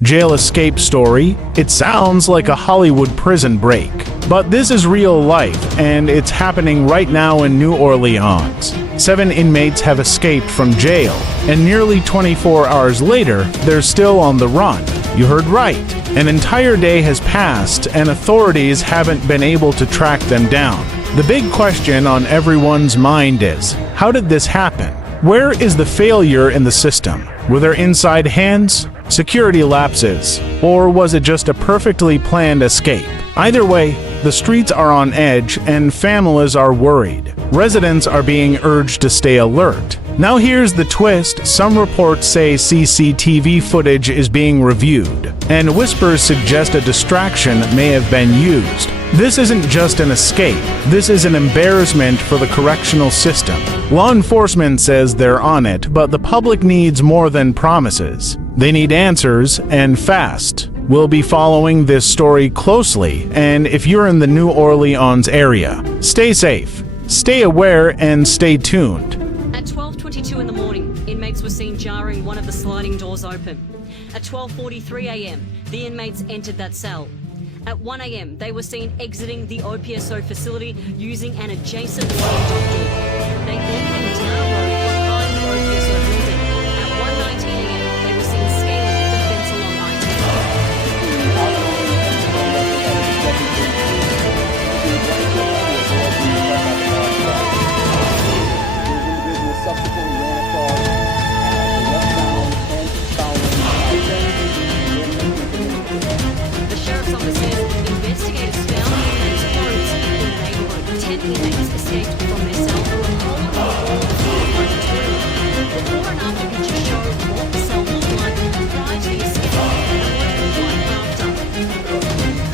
Jail escape story. It sounds like a Hollywood prison break, but this is real life, and it's happening right now in New Orleans. 7 inmates have escaped from jail, and nearly 24 hours later, they're still on the run. You heard right. An entire day has passed, and authorities haven't been able to track them down. The big question on everyone's mind is, how did this happen? Where is the failure in the system? Were there inside hands, security lapses, or was it just a perfectly planned escape? Either way, the streets are on edge and families are worried. Residents are being urged to stay alert. Now here's the twist. Some reports say CCTV footage is being reviewed, and whispers suggest a distraction may have been used. This isn't just an escape. This is an embarrassment for the correctional system. Law enforcement says they're on it, but the public needs more than promises. They need answers, and fast. We'll be following this story closely, and if you're in the New Orleans area, stay safe, stay aware, and stay tuned. At 12:22 in the morning, inmates were seen jarring one of the sliding doors open. At 12:43 a.m., the inmates entered that cell. At 1 a.m., they were seen exiting the OPSO facility using an adjacent sliding door. They then went down a road behind the OPSO building. At 1:19 a.m., they were seen scaling the fence along I-10. The sheriff's office says investigators found the inmates' homes in the neighborhood. 10 inmates escaped from their cell through a hole in the wall behind the toilet. Before and after pictures show what the cell looked like prior to the escape and what it looked like after.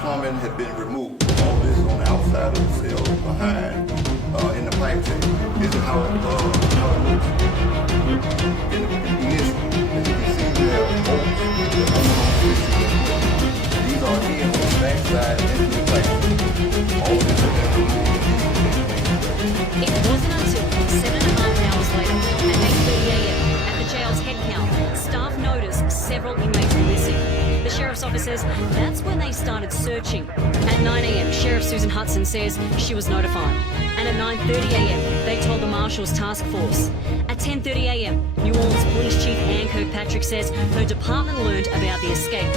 Plumbing had been removed. All this on the outside of the cell behind in the pipe tank. This is how it looks. As you can see, there are bolts. These are here on the backside and the pipe. All of this has been removed. It wasn't until 7.5 hours later, at 8:30 a.m., at the jail's head count, staff noticed several inmates were missing. The sheriff's office says that's when they started searching. At 9 a.m., Sheriff Susan Hudson says she was notified. And at 9:30 a.m., they told the Marshal's task force. At 10:30 a.m., New Orleans Police Chief Ann Kirkpatrick says her department learned about the escape.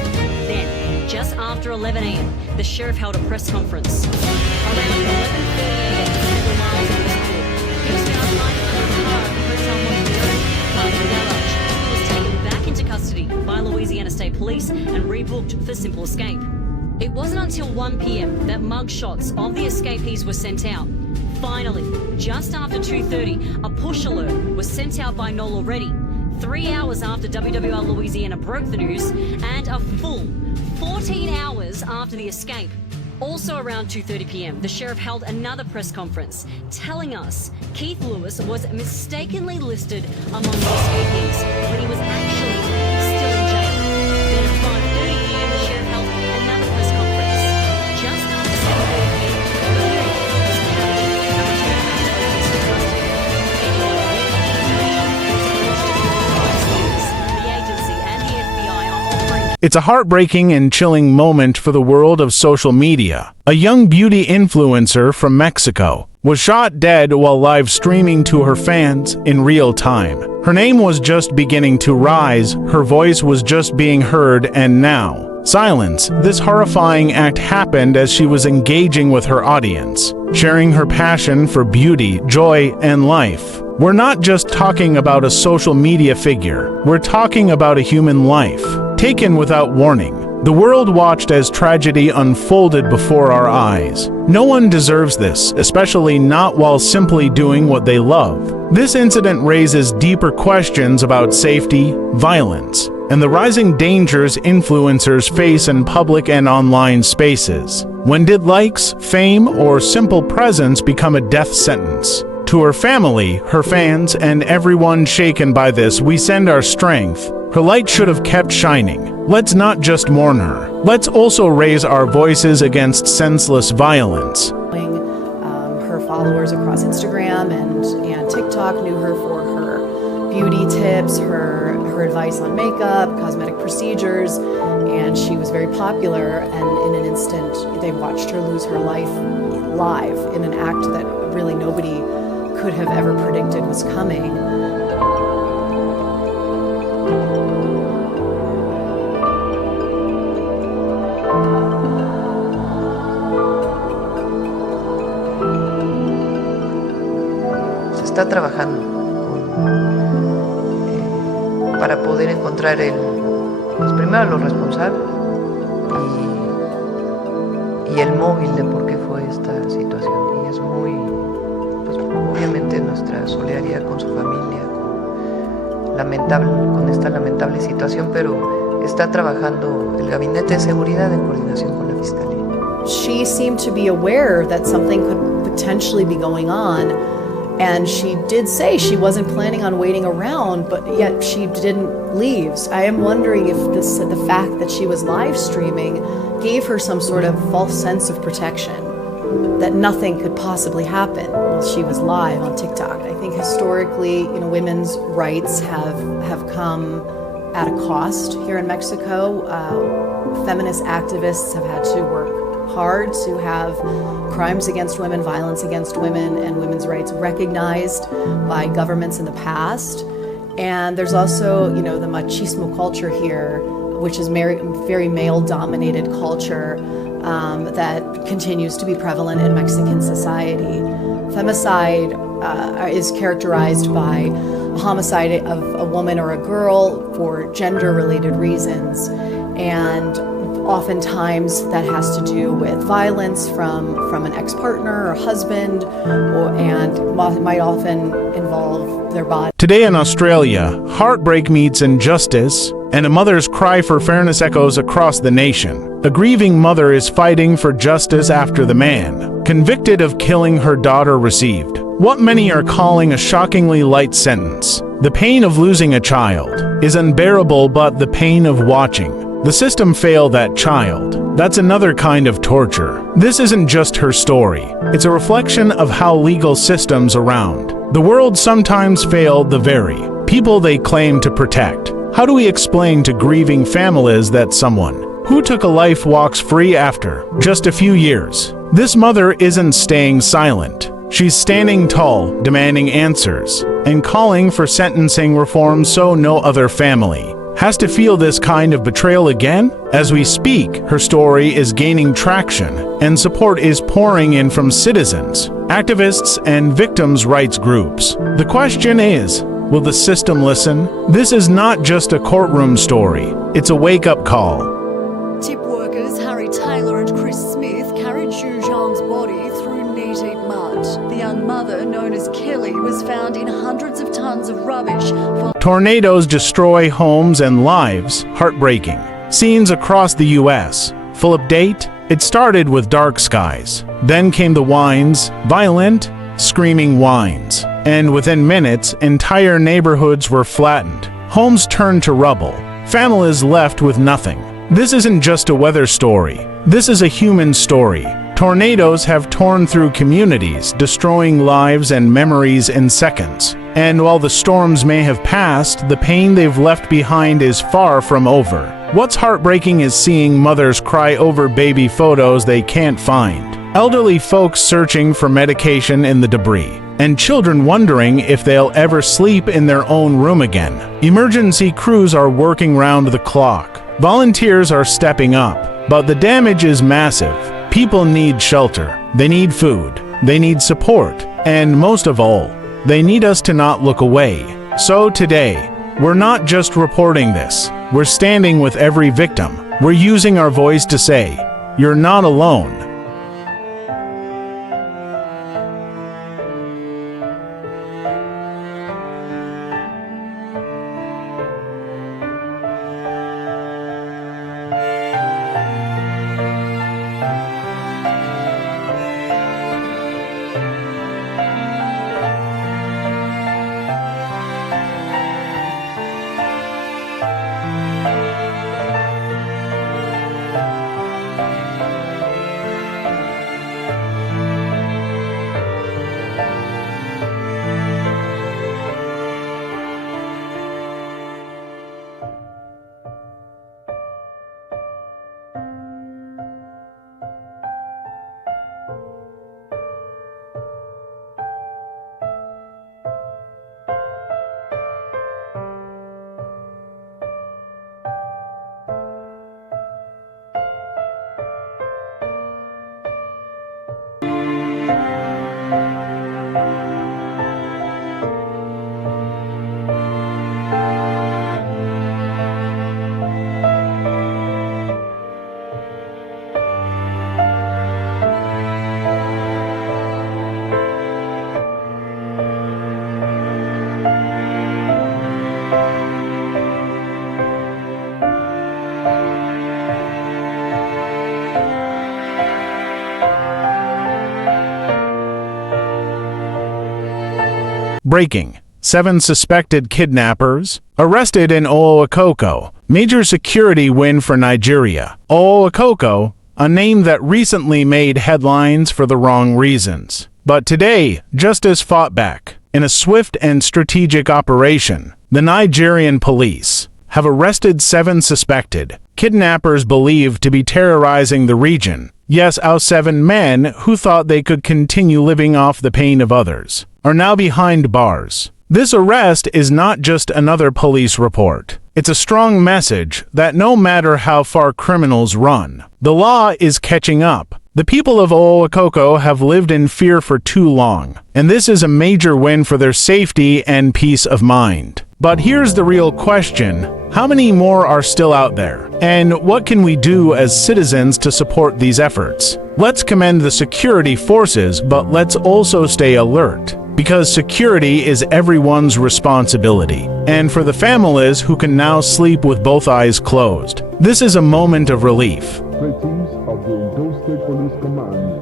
Then, just after 11 a.m., the sheriff held a press conference. Around 11:30 a.m., several miles from his court, he was found lying under a car at the Hotel Montgomery parking garage. He was taken back into custody by Louisiana State Police and rebooked for simple escape. It wasn't until 1 p.m. that mug shots of the escapees were sent out. Finally, just after 2:30, a push alert was sent out by Nola Reddy, 3 hours after WWL Louisiana broke the news, and a full 14 hours after the escape. Also around 2:30 p.m., the sheriff held another press conference, telling us Keith Lewis was mistakenly listed among the escapees when he was actually still in jail. Then at 5:30 p.m., the sheriff held another press conference. Just after 7:30 p.m., the sheriff was managing a return back to OPSO custody. Anyone with information was urged to contact police. The agency and the FBI are offering. It's a heartbreaking and chilling moment for the world of social media. A young beauty influencer from Mexico was shot dead while live streaming to her fans in real time. Her name was just beginning to rise, her voice was just being heard, and now, silence. This horrifying act happened as she was engaging with her audience, sharing her passion for beauty, joy, and life. We're not just talking about a social media figure, we're talking about a human life, taken without warning. The world watched as tragedy unfolded before our eyes. No one deserves this, especially not while simply doing what they love. This incident raises deeper questions about safety, violence, and the rising dangers influencers face in public and online spaces. When did likes, fame, or simple presence become a death sentence? To her family, her fans, and everyone shaken by this, we send our strength. Her light should have kept shining. Let's not just mourn her. Let's also raise our voices against senseless violence. Her followers across Instagram and TikTok knew her for her beauty tips, her advice on makeup, cosmetic procedures, and she was very popular, and in an instant they watched her lose her life live in an act that really nobody could have ever predicted was coming. Se está trabajando para poder encontrar pues primero los responsables y el móvil de por qué fue esta situación. Y es muy, pues obviamente nuestra solidaridad con su familia, con esta lamentable situación, pero está trabajando el Gabinete de Seguridad en coordinación con la Fiscalía. She seemed to be aware that something could potentially be going on, and she did say she wasn't planning on waiting around, but yet she didn't leave. I am wondering if the fact that she was live streaming gave her some sort of false sense of protection, that nothing could possibly happen while she was live on TikTok. I think historically, women's rights have come at a cost here in Mexico. Feminist activists have had to work hard to have crimes against women, violence against women, and women's rights recognized by governments in the past. And there's also, the machismo culture here, which is very male-dominated culture that continues to be prevalent in Mexican society. Femicide is characterized by homicide of a woman or a girl for gender-related reasons, and oftentimes that has to do with violence from an ex-partner or husband, and might often involve their body. Today in Australia, heartbreak meets injustice, and a mother's cry for fairness echoes across the nation. A grieving mother is fighting for justice after the man, convicted of killing her daughter, received what many are calling a shockingly light sentence. The pain of losing a child is unbearable, but the pain of watching the system fail that child, that's another kind of torture. This isn't just her story. It's a reflection of how legal systems around the world sometimes fail the very people they claim to protect. How do we explain to grieving families that someone who took a life walks free after just a few years? This mother isn't staying silent. She's standing tall, demanding answers, and calling for sentencing reform so no other family has to feel this kind of betrayal again. As we speak, her story is gaining traction, and support is pouring in from citizens, activists, and victims' rights groups. The question is, will the system listen? This is not just a courtroom story, it's a wake-up call. Tip workers Harry Taylor and Chris Smith carried Zhu Zhang's body through knee-deep mud. The young mother, known as Kelly, was found in hundreds of tons of rubbish. Tornadoes destroy homes and lives, heartbreaking. Scenes across the U.S. Full update, it started with dark skies. Then came the whines, violent, screaming whines. And within minutes, entire neighborhoods were flattened. Homes turned to rubble. Families left with nothing. This isn't just a weather story. This is a human story. Tornadoes have torn through communities, destroying lives and memories in seconds. And while the storms may have passed, the pain they've left behind is far from over. What's heartbreaking is seeing mothers cry over baby photos they can't find, elderly folks searching for medication in the debris, and children wondering if they'll ever sleep in their own room again. Emergency crews are working round the clock. Volunteers are stepping up, but the damage is massive. People need shelter, they need food, they need support, and most of all, they need us to not look away. So today, we're not just reporting this, we're standing with every victim. We're using our voice to say, you're not alone. Breaking: 7 suspected kidnappers arrested in Owo Akoko. Major security win for Nigeria. Owo Akoko, a name that recently made headlines for the wrong reasons. But today, justice fought back. In a swift and strategic operation, the Nigerian police have arrested 7 suspected kidnappers believed to be terrorizing the region. Yes, our 7 men who thought they could continue living off the pain of others are now behind bars. This arrest is not just another police report. It's a strong message that no matter how far criminals run, the law is catching up. The people of Owo Akoko have lived in fear for too long, and this is a major win for their safety and peace of mind. But here's the real question: how many more are still out there? And what can we do as citizens to support these efforts? Let's commend the security forces, but let's also stay alert, because security is everyone's responsibility. And for the families who can now sleep with both eyes closed, this is a moment of relief. Victims of the Ondo State Police Command.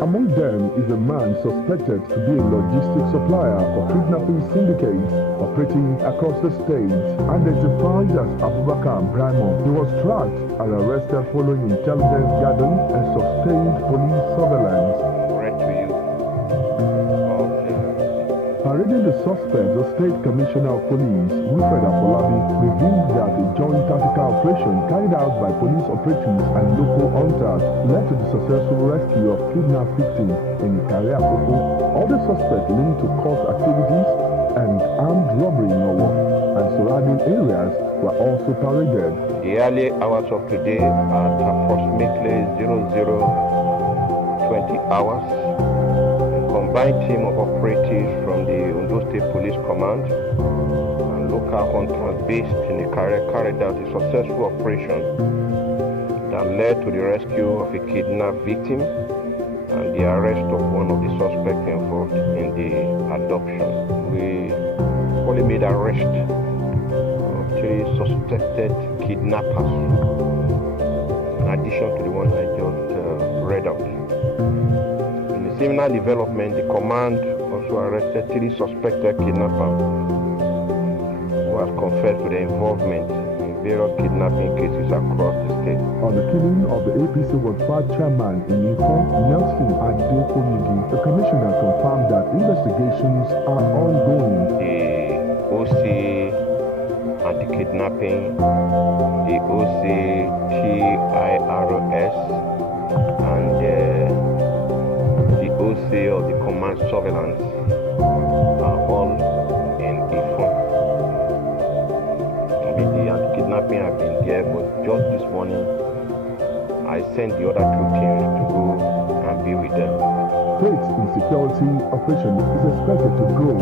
Among them is a man suspected to be a logistics supplier for kidnapping syndicates operating across the state. Identified as Abubakar Brimo, he was tracked and arrested following intelligence gathering and sustained police surveillance. Parading the suspect, the State Commissioner of Police, Wilfred Afolabi, revealed that a joint tactical operation carried out by police operatives and local hunters led to the successful rescue of kidnapped victims in Owo Akoko. All the suspects linked to cult activities and armed robbery in Owo and surrounding areas were also paraded. The early hours of today at approximately 00:20 hours, combined team of operatives from the Ondo State Police Command and local hunters based in Ikare carried out a successful operation that led to the rescue of a kidnapped victim and the arrest of one of the suspects involved in the abduction. We fully made arrest of 3 suspected kidnappers in addition to the one I just read out. Similar development, the command also arrested 3 suspected kidnappers who have confessed to their involvement in various kidnapping cases across the state. On the killing of the APC Ward 5 chairman in Ifo, Nelson Adekoyigi, the commissioner confirmed that investigations are ongoing. The OC anti-kidnapping, the OC TIRS, and the OC of the command surveillance are all in Ifo. The anti-kidnapping have been there, but just this morning I sent the other 2 teams to go and be with them. Faith in security operation is expected to grow